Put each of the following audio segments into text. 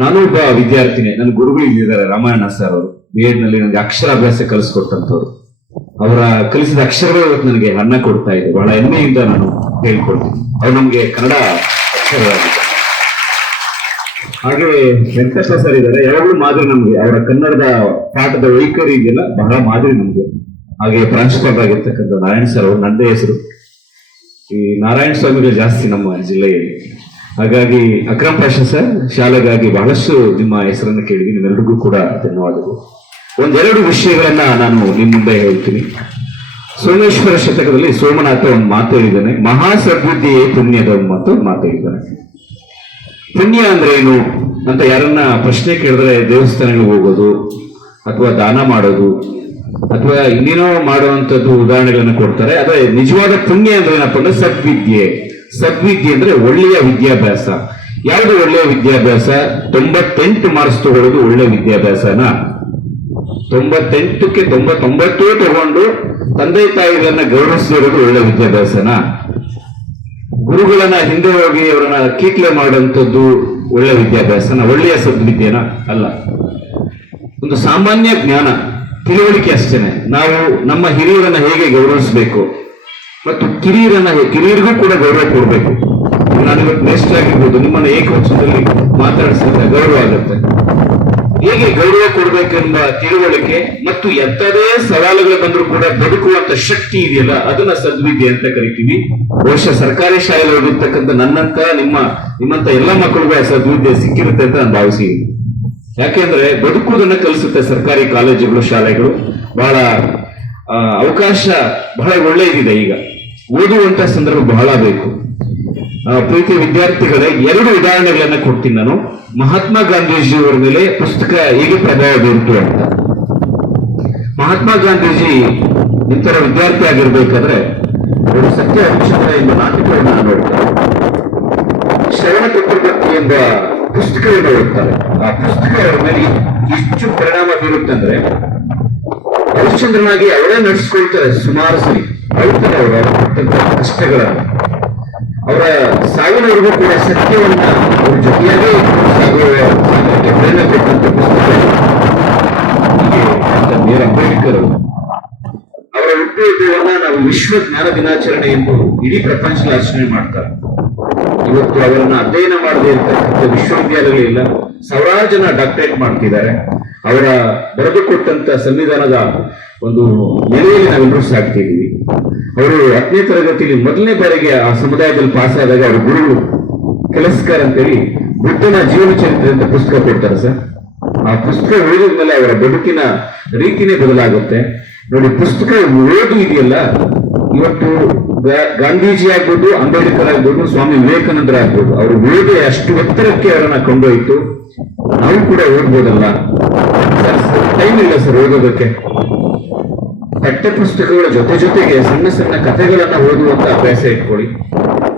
ನಾನು ಒಬ್ಬ ವಿದ್ಯಾರ್ಥಿನಿ, ನನ್ನ ಗುರುಗಳು ಇದ್ದಿದ್ದಾರೆ ರಾಮಾಯಣ ಸರ್ ಅವರು. ಬಿ ಎಡ್ನಲ್ಲಿ ನನಗೆ ಅಕ್ಷರಾಭ್ಯಾಸ ಕಲಿಸ್ಕೊಟ್ಟಂತವ್ರು ಅವರ ಕಲಿಸಿದ ಅಕ್ಷರಗಳು ಇವತ್ತು ನನಗೆ ಅನ್ನ ಕೊಡ್ತಾ ಇದೆ. ಬಹಳ ಹೆಮ್ಮೆಯಿಂದ ನಾನು ಹೇಳ್ಕೊಡ್ತೀನಿ ಅವ್ರು ನಮ್ಗೆ ಕನ್ನಡ ಅಕ್ಷರವಾಗಿದ್ದಾರೆ ಹಾಗೆ ವೆಂಕಟೇಶ ಸರ್ ಇದ್ದಾರೆ. ಯಾವಾಗಲೂ ಮಾದರಿ ನಮ್ಗೆ. ಅವರ ಕನ್ನಡದ ಪಾಠದ ವೈಖರಿ ಇದೆಯಲ್ಲ, ಬಹಳ ಮಾದರಿ ನಮ್ಗೆ. ಹಾಗೆ ಪ್ರಾಂಶುಪಾಲರಾಗಿರ್ತಕ್ಕಂಥ ನಾರಾಯಣ ಸರ್ ಅವರು ನಂದೇ ಹೆಸರು. ಈ ನಾರಾಯಣ ಸ್ವಾಮಿಗಳು ಜಾಸ್ತಿ ನಮ್ಮ ಜಿಲ್ಲೆಯಲ್ಲಿ. ಹಾಗಾಗಿ ಅಕ್ರಮ್ ಪಾಷಾ ಸರ್, ಶಾಲೆಗಾಗಿ ಬಹಳಷ್ಟು ನಿಮ್ಮ ಹೆಸರನ್ನು ಕೇಳಿದ್ದೀನಿ. ನಿಮ್ಮೆಲ್ಲರಿಗೂ ಕೂಡ ಧನ್ಯವಾದಗಳು. ಒಂದೆರಡು ವಿಷಯಗಳನ್ನ ನಾನು ನಿಮ್ಮ ಮುಂದೆ ಹೇಳ್ತೀನಿ. ಸೋಮೇಶ್ವರ ಶತಕದಲ್ಲಿ ಸೋಮನಾಥ ಒಂದು ಮಾತು ಹೇಳಿದ್ದಾನೆ. ಮಹಾ ಸದ್ಬುದ್ಧಿಯೇ ಪುಣ್ಯದ ಒಂದು ಮಾತು ಹೇಳಿದ್ದಾನೆ. ಪುಣ್ಯ ಅಂದ್ರೆ ಏನು ಅಂತ ಯಾರನ್ನ ಪ್ರಶ್ನೆ ಕೇಳಿದ್ರೆ ದೇವಸ್ಥಾನಗಳಿಗೆ ಹೋಗೋದು, ಅಥವಾ ದಾನ ಮಾಡೋದು, ಅಥವಾ ಇನ್ನೇನೋ ಮಾಡುವಂಥದ್ದು ಉದಾಹರಣೆಗಳನ್ನು ಕೊಡ್ತಾರೆ. ಅದೇ ನಿಜವಾದ ಪುಣ್ಯ ಅಂದ್ರೆ ಏನಪ್ಪ ಅಂದ್ರೆ ಸದ್ವಿದ್ಯೆ. ಸದ್ವಿದ್ಯೆ ಅಂದ್ರೆ ಒಳ್ಳೆಯ ವಿದ್ಯಾಭ್ಯಾಸ. ಯಾವುದು ಒಳ್ಳೆಯ ವಿದ್ಯಾಭ್ಯಾಸ? ತೊಂಬತ್ತೆಂಟು ಮಾರ್ಕ್ಸ್ ತಗೊಳ್ಳೋದು ಒಳ್ಳೆ ವಿದ್ಯಾಭ್ಯಾಸನ? ತೊಂಬತ್ತೆಂಟಕ್ಕೆ ತೊಂಬತ್ತೊಂಬತ್ತು ತಗೊಂಡು ತಂದೆ ತಾಯಿಗಳನ್ನ ಗೌರವಿಸಿರೋದು ಒಳ್ಳೆ ವಿದ್ಯಾಭ್ಯಾಸನ? ಗುರುಗಳನ್ನ ಹಿಂದೆ ಹೋಗಿ ಅವರನ್ನ ಕೀಟ್ಲೆ ಮಾಡುವಂಥದ್ದು ಒಳ್ಳೆ ವಿದ್ಯಾಭ್ಯಾಸನ? ಒಳ್ಳೆಯ ಸದ್ವಿದ್ಯೆನ? ಅಲ್ಲ. ಒಂದು ಸಾಮಾನ್ಯ ಜ್ಞಾನ, ತಿಳುವಳಿಕೆ ಅಷ್ಟೇನೆ. ನಾವು ನಮ್ಮ ಹಿರಿಯರನ್ನ ಹೇಗೆ ಗೌರವಿಸಬೇಕು? ಮತ್ತು ಕಿರಿಯರನ್ನ ಕಿರಿಯರಿಗೂ ಕೂಡ ಗೌರವ ಕೊಡಬೇಕು. ನಾನು ಇವತ್ತು ನೆಕ್ಸ್ಟ್ ಆಗಿರ್ಬೋದು, ನಿಮ್ಮನ್ನ ಏಕವಚನದಲ್ಲಿ ಮಾತಾಡಿಸಿದ್ರೆ ಗೌರವ ಆಗುತ್ತೆ. ಹೇಗೆ ಗೌರವ ಕೊಡಬೇಕೆಂಬ ತಿಳುವಳಿಕೆ ಮತ್ತು ಎಂತದೇ ಸವಾಲುಗಳು ಬಂದರೂ ಕೂಡ ಬದುಕುವಂತ ಶಕ್ತಿ ಇದೆಯಲ್ಲ, ಅದನ್ನ ಸದ್ವಿದ್ಯೆ ಅಂತ ಕರಿತೀವಿ. ಬಹುಶಃ ಸರ್ಕಾರಿ ಶಾಲೆಯಲ್ಲಿ ಓದಿರ್ತಕ್ಕಂಥ ನನ್ನಂತ ನಿಮ್ಮ ನಿಮ್ಮಂತ ಎಲ್ಲ ಮಕ್ಕಳಿಗೂ ಆ ಸದ್ವಿದ್ಯೆ ಸಿಕ್ಕಿರುತ್ತೆ ಅಂತ ನಾನು ಭಾವಿಸಿದ್ದೀನಿ ಯಾಕೆಂದ್ರೆ ಬದುಕುವುದನ್ನ ಕಲಿಸುತ್ತೆ ಸರ್ಕಾರಿ ಕಾಲೇಜುಗಳು, ಶಾಲೆಗಳು. ಬಹಳ ಅವಕಾಶ ಬಹಳ ಒಳ್ಳೆಯದಿದೆ ಈಗ. ಓದುವಂತ ಸಂದರ್ಭ ಬಹಳ ಬೇಕು. ಪ್ರೀತಿ ವಿದ್ಯಾರ್ಥಿಗಳೇ, ಎರಡು ಉದಾಹರಣೆಗಳನ್ನ ಕೊಡ್ತೀನಿ ನಾನು. ಮಹಾತ್ಮ ಗಾಂಧೀಜಿ ಅವರ ಮೇಲೆ ಪುಸ್ತಕ ಹೇಗೆ ಪ್ರಭಾವ ಬೀರಿತು ಅಂತ. ಮಹಾತ್ಮ ಗಾಂಧೀಜಿ ಇಂತರ ವಿದ್ಯಾರ್ಥಿ ಆಗಿರ್ಬೇಕಾದ್ರೆ ಅವರು ಸತ್ಯ ಹರಿಶ್ಚಂದ್ರ ಎಂಬ ನಾಟಕವನ್ನು ನೋಡ್ತಾರೆ. ಶರಣ ಚಕ್ರವರ್ತಿ ಎಂಬ ಪುಸ್ತಕವನ್ನು ಓದ್ತಾರೆ ಆ ಪುಸ್ತಕ ಅವರ ಮೇಲೆ ಎಷ್ಟು ಪರಿಣಾಮ ಬೀರುತ್ತಂದ್ರೆ ಹರಿಶ್ಚಂದ್ರನಾಗಿ ಅವರೇ ನಡೆಸ್ಕೊಳ್ತಾರೆ ಸುಮಾರು ಸರಿ. ಅಳ್ತಾರೆ ಅವರು ಕಷ್ಟಗಳ ಅವರ ಸಾವಿನವರೆಗೂ ಕೂಡ ಸತ್ಯವನ್ನ ಅವ್ರ ಜೊತೆಯಾಗೇ ಸಾಗುವ ಸಾಗಲಿಕ್ಕೆ ಪ್ರೇರಣೆ ಕೊಟ್ಟಂತ ಪುಸ್ತಕ ಹೀಗೆ ಡಾಕ್ಟರ್ ಅಂಬೇಡ್ಕರ್ ಅವರು. ಅವರ ಉದ್ಯೋಗವನ್ನ ನಾವು ವಿಶ್ವ ಜ್ಞಾನ ದಿನಾಚರಣೆ ಎಂದು ಇಡೀ ಪ್ರಪಂಚದ ಆಚರಣೆ ಮಾಡ್ತಾರೆ. ಇವತ್ತು ಅವರನ್ನ ಅಧ್ಯಯನ ಮಾಡದೆ ಇರ್ತಕ್ಕಂಥ ವಿಶ್ವವಿದ್ಯಾಲಯಗಳು ಇಲ್ಲ. ಸಾವಿರಾರು ಡಾಕ್ಟರೇಟ್ ಮಾಡ್ತಿದ್ದಾರೆ. ಅವರ ಬರೆದುಕೊಟ್ಟಂತ ಸಂವಿಧಾನದ ಒಂದು ನೆಲೆಯಲ್ಲಿ ನಾವೆಲ್ಲರೂ ಸಾಕ್ತಿದ್ದೀವಿ ಅವರು ಹತ್ತನೇ ತರಗತಿಯಲ್ಲಿ ಮೊದಲನೇ ಬಾರಿಗೆ ಆ ಸಮುದಾಯದಲ್ಲಿ ಪಾಸ್ ಆದಾಗ ಅವರು ಗುರುಗಳು ಕೆಲಸಕಾರ ಅಂತೇಳಿ ಬುದ್ಧನ ಜೀವನ ಚರಿತ್ರೆ ಅಂತ ಪುಸ್ತಕ ಕೊಡ್ತಾರೆ ಸರ್. ಆ ಪುಸ್ತಕ ಓದಿದ ಮೇಲೆ ಅವರ ಬದುಕಿನ ರೀತಿನೇ ಬದಲಾಗುತ್ತೆ. ನೋಡಿ, ಪುಸ್ತಕ ಓದು ಇದೆಯಲ್ಲ ಇವತ್ತು ಗಾಂಧೀಜಿ ಆಗ್ಬೋದು, ಅಂಬೇಡ್ಕರ್ ಆಗ್ಬೋದು, ಸ್ವಾಮಿ ವಿವೇಕಾನಂದರ ಆಗ್ಬೋದು, ಅವರು ಓದಿ ಅಷ್ಟು ಎತ್ತರಕ್ಕೆ ಅವರನ್ನ ಕೊಂಡೊಯ್ತು, ನಾವು ಕೂಡ ಓದ್ಬೋದಲ್ಲ. ಟೈಮ್ ಇಲ್ಲ ಸರ್ ಓದೋದಕ್ಕೆ. ಪಠ್ಯಪುಸ್ತಕಗಳ ಜೊತೆ ಜೊತೆಗೆ ಸಣ್ಣ ಸಣ್ಣ ಕಥೆಗಳನ್ನ ಓದುವಂತ ಅಭ್ಯಾಸ ಇಟ್ಕೊಳ್ಳಿ.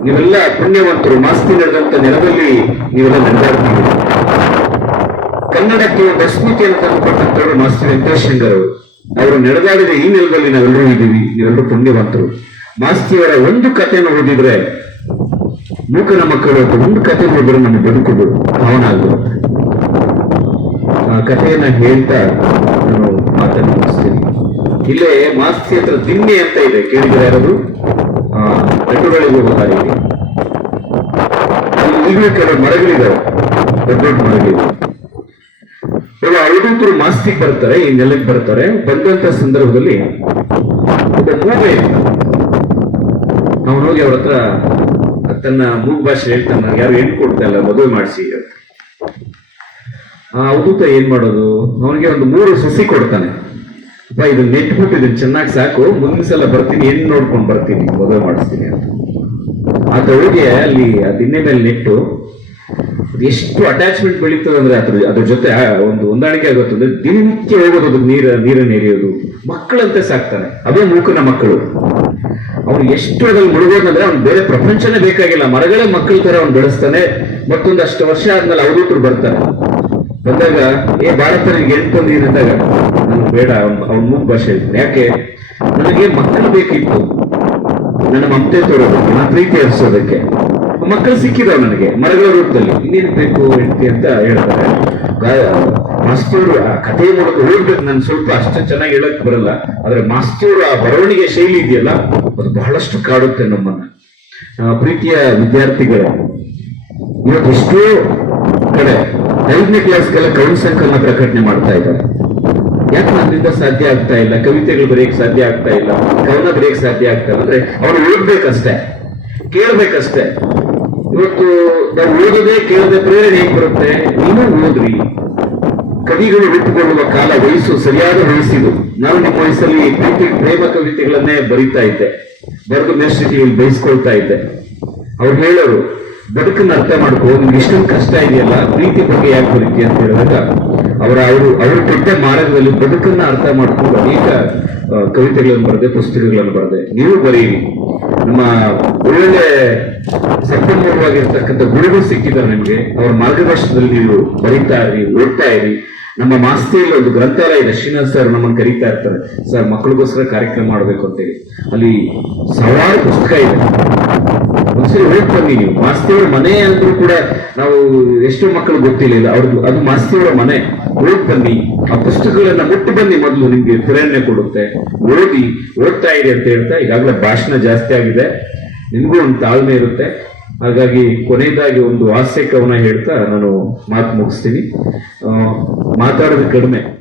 ನೀವೆಲ್ಲ ಪುಣ್ಯವಂತರು, ಮಾಸ್ತಿ ನಡೆದಂತ ನೆಲದಲ್ಲಿ ನೀವೆಲ್ಲ ನಡೆದಾಡ್ತೀವಿ ಕನ್ನಡಕ್ಕೆ ಒಂದು ಅಸ್ಮಿತೆಯನ್ನು ತಂದುಕೊಟ್ಟಂತವರು ಮಾಸ್ತಿ ಶಂಕರ್ ಅವರು ಅವರು ನಡೆದಾಡಿದ ಈ ನೆಲದಲ್ಲಿ ನಾವೆಲ್ಲರೂ ಇದ್ದೀವಿ. ಎಲ್ಲರೂ ಪುಣ್ಯವಂತರು. ಮಾಸ್ತಿಯವರ, ಒಂದು ಕಥೆಯನ್ನು ಓದಿದ್ರೆ ಮೂಕನ ಮಕ್ಕಳು ಒಂದು ಕಥೆ ಓದಿದ್ರೆ ನಮ್ಮ ಬದುಕುದು ಭಾವನ ಆ ಕಥೆಯನ್ನ ಹೇಳ್ತಾ ನಾನು ಮಾತನ್ನು ಮುಗಿಸ್ತೀನಿ. ಇಲ್ಲೇ ಮಾಸ್ತಿ ಹತ್ರ ದಿನ್ನೆ ಅಂತ ಇದೆ. ಕೇಳಿದ್ರೆ ಯಾರಾದ್ರು? ಆ ಬೆಟ್ಟಗಳಿಗೆ ಹೋಗ್ತಾರೆ ಇಲ್ಲಿ ಕೆಲವು ಮರಗಳಿದಾವೆ. ದೊಡ್ಡ ಇವಾಗ ಐದಂತರು ಮಾಸ್ತಿ ಬರ್ತಾರೆ, ಈ ನೆಲಕ್ಕೆ ಬರ್ತಾರೆ. ಬಂದಂತ ಸಂದರ್ಭದಲ್ಲಿ ಒಬ್ಬ ಅವನು ಹೋಗಿ ಅವ್ರ ಹತ್ರ ತನ್ನ ಮೂಗ್ ಭಾಷೆ ಹೇಳ್ತಾನೆ, "ನನಗೆ ಯಾರು ಹೆಣ್ಣು ಕೊಡ್ತಾ ಇಲ್ಲ, ಮದುವೆ ಮಾಡಿಸಿ ಆ ಅವಧೂತ ಏನ್ ಮಾಡೋದು? ಅವನಿಗೆ ಒಂದು ಮೂರು ಸಸಿ ಕೊಡ್ತಾನೆ. ಅಪ್ಪ ಇದನ್ನ ನೆಟ್ಬಿಟ್ಟು ಇದನ್ನ ಚೆನ್ನಾಗಿ ಸಾಕು ಮುಂದಿನ ಸಲ ಬರ್ತೀನಿ, ಹೆಣ್ಣು ನೋಡ್ಕೊಂಡು ಬರ್ತೀನಿ, ಮದುವೆ ಮಾಡಿಸ್ತೀನಿ ಅಂತ. ಆತ ಹೋಗಿ ಅಲ್ಲಿ ಆ ದಿಣ್ಣೆ ಮೇಲೆ ನೆಟ್ಟು ಎಷ್ಟು ಅಟ್ಯಾಚ್ಮೆಂಟ್ ಬೆಳೀತದೆ ಅಂದ್ರೆ ಅದ್ರ ಅದ್ರ ಜೊತೆ ಒಂದು ಹೊಂದಾಣಿಕೆ ಆಗುತ್ತೆ. ಅಂದ್ರೆ ದಿನನಿತ್ಯ ಹೋಗೋದು ಅದು ನೀರ, ನೀರನ್ನು ಎರೆಯೋದು. ಮಕ್ಕಳಂತೆ ಸಾಕ್ತಾನೆ. ಅದೇ ಮೂಕನ ಮಕ್ಕಳು. ಅವ್ನು ಎಷ್ಟು ಅದ್ರಲ್ಲಿ ಮುಳುಗೋದಂದ್ರೆ ಅವ್ನು ಬೇರೆ ಪ್ರಪಂಚನೇ ಬೇಕಾಗಿಲ್ಲ. ಮರಗಳೇ ಮಕ್ಕಳ ತರ ಅವ್ನು ಬೆಳೆಸ್ತಾನೆ. ಮತ್ತೊಂದಷ್ಟು ವರ್ಷ ಆದ್ಮೇಲೆ ಅವರಿಬ್ರು ಬರ್ತಾರೆ. ಬಂದಾಗ, ಏ ಭಾರತ ತರ ಎಂಟೊಂದು ಅಂದಾಗ ನನ್ಗೆ ಬೇಡ, ಅವ್ನ ಮೂಗ್ ಭಾಷೆ ಯಾಕೆ? ನನಗೆ ಮಕ್ಕಳು ಬೇಕಿತ್ತು. ನನ್ನ ಮಮತೆ ತೋರೋದಕ್ಕೆ, ನನ್ನ ಪ್ರೀತಿ ಹರಿಸೋದಕ್ಕೆ ಮಕ್ಕಳು ಸಿಕ್ಕಿದಾವ್ ನನಗೆ, ಮರಗಳ ರೂಪದಲ್ಲಿ. ಇನ್ನೇನು ಬೇಕು ಹೆಂಡತಿ ಅಂತ ಹೇಳ್ತಾರೆ. ಮಾಸ್ತಿಯವರು ಆ ಕಥೆ ಮೂಲಕ ಓದ್ಬೇಕು ನಾನು ಸ್ವಲ್ಪ ಅಷ್ಟು ಚೆನ್ನಾಗಿ ಹೇಳಕ್ ಬರಲ್ಲ. ಆದ್ರೆ ಮಾಸ್ತೂರು ಆ ಬರವಣಿಗೆ ಶೈಲಿ ಇದೆಯಲ್ಲ, ಅದು ಬಹಳಷ್ಟು ಕಾಡುತ್ತೆ ನಮ್ಮನ್ನ. ಪ್ರೀತಿಯ ವಿದ್ಯಾರ್ಥಿಗಳು, ಇವತ್ತು ಎಷ್ಟೋ ಕಡೆ ಐದನೇ ಕ್ಲಾಸ್ಗೆಲ್ಲ ಕವಿ ಸಂಕಲನ ಪ್ರಕಟಣೆ ಮಾಡ್ತಾ ಇದ್ದಾರೆ. ಯಾಕೆ ನನ್ನಿಂದ ಸಾಧ್ಯ ಆಗ್ತಾ ಇಲ್ಲ? ಕವಿತೆಗಳು ಬರೆಯಕ್ಕೆ ಸಾಧ್ಯ ಆಗ್ತಾ ಇಲ್ಲ. ಕವನ ಬರೆಯಕ್ಕೆ ಸಾಧ್ಯ ಆಗ್ತಾ ಇಲ್ಲ. ಅಂದ್ರೆ ಅವ್ರು ಓದ್ಬೇಕಷ್ಟೇ, ಕೇಳ್ಬೇಕಷ್ಟೇ. ನಾವು ಓದದೆ ಕೇಳದೆ ಪ್ರೇರಣೆ ಹೇಗೆ ಬರುತ್ತೆ? ನೀನು ಓದ್ರಿ. ಕವಿಗಳು ಬಿಟ್ಟುಕೊಳ್ಳುವ ಕಾಲ ವಯಸ್ಸು ಸರಿಯಾದ ವಯಸ್ಸಿದು. ನಾನು ನಿಮ್ಮ ವಯಸ್ಸಲ್ಲಿ ಪ್ರೇಮ ಕವಿತೆಗಳನ್ನೇ ಬರೀತಾ ಇದ್ದೆ. ಬರೆದು ಮೇಷ್ಟಿಟಿಯಲ್ಲಿ ಬಯಸ್ಕೊಳ್ತಾ ಇದ್ದೆ. ಅವ್ರು ಹೇಳೋರು ಬದುಕನ್ನ ಅರ್ಥ ಮಾಡ್ಕೋ, ನಿಮ್ಗೆ ಇಷ್ಟೊಂದು ಕಷ್ಟ ಇದೆಯಲ್ಲ, ಪ್ರೀತಿ ಬಗ್ಗೆ ಯಾಕೆ ಬರೀತಿ ಅಂತ ಹೇಳಿದಾಗ, ಅವರ ಅವರು ಅವರು ಕೆಟ್ಟ ಮಾರ್ಗದಲ್ಲಿ ಬದುಕನ್ನ ಅರ್ಥ ಮಾಡ್ಕೊಂಡು ಅನೇಕ ಕವಿತೆಗಳನ್ನು ಬರೆದೆ, ಪುಸ್ತಕಗಳನ್ನು ಬರೆದೆ. ನೀವು ಬರೀರಿ ನಮ್ಮ ಒಳ್ಳೊಳ್ಳೆ ಸಂಪನ್ಮೂಲವಾಗಿರ್ತಕ್ಕಂಥ ಗುರುಗಳು ಸಿಕ್ಕಿದ್ದಾರೆ ನಿಮಗೆ. ಅವರ ಮಾರ್ಗದರ್ಶನದಲ್ಲಿ ನೀವು ಬರೀತಾ ಇರಿ, ಓದ್ತಾ ಇರಿ. ನಮ್ಮ ಮಾಸ್ತಿಯಲ್ಲಿ ಒಂದು ಗ್ರಂಥಾಲಯ ಇದೆ, ಶ್ರೀನಾಥ್ ಸರ್ ನಮ್ಮನ್ನು ಕರೀತಾ ಇರ್ತಾರೆ. ಸರ್, ಮಕ್ಕಳಿಗೋಸ್ಕರ ಕಾರ್ಯಕ್ರಮ ಮಾಡಬೇಕು ಅಂತೇಳಿ. ಅಲ್ಲಿ ಸಾವಿರಾರು ಪುಸ್ತಕ ಇದೆ. ಒಂದ್ಸರಿ ಓದ್ ಬನ್ನಿ ನೀವು. ಮಾಸ್ತಿಯವರ ಮನೆ ಅಂದ್ರೂ ಕೂಡ ನಾವು ಎಷ್ಟೋ ಮಕ್ಕಳು ಗೊತ್ತಿಲ್ಲ ಅವ್ರದ್ದು ಅದು ಮಾಸ್ತಿಯವರ ಮನೆ. ಹೋಗಿ ಬನ್ನಿ. ಆ ಪುಸ್ತಕಗಳನ್ನ ಮುಟ್ಟು ಬನ್ನಿ ಮೊದಲು ನಿಮ್ಗೆ ಪ್ರೇರಣೆ ಕೊಡುತ್ತೆ. ಓದಿ, ಓದ್ತಾ ಇರಿ ಅಂತ ಹೇಳ್ತಾ ಈಗಾಗಲೇ ಭಾಷಣ ಜಾಸ್ತಿ ಆಗಿದೆ. ನಿಮಗೂ ಒಂದು ತಾಳ್ಮೆ ಇರುತ್ತೆ. ಹಾಗಾಗಿ ಕೊನೆಯದಾಗಿ ಒಂದು ಹಾಸ್ಯ ಕವನ ಹೇಳ್ತಾ ನಾನು ಮಾತು ಮುಗಿಸ್ತೀನಿ. ಮಾತಾಡೋದು ಕಡಿಮೆ.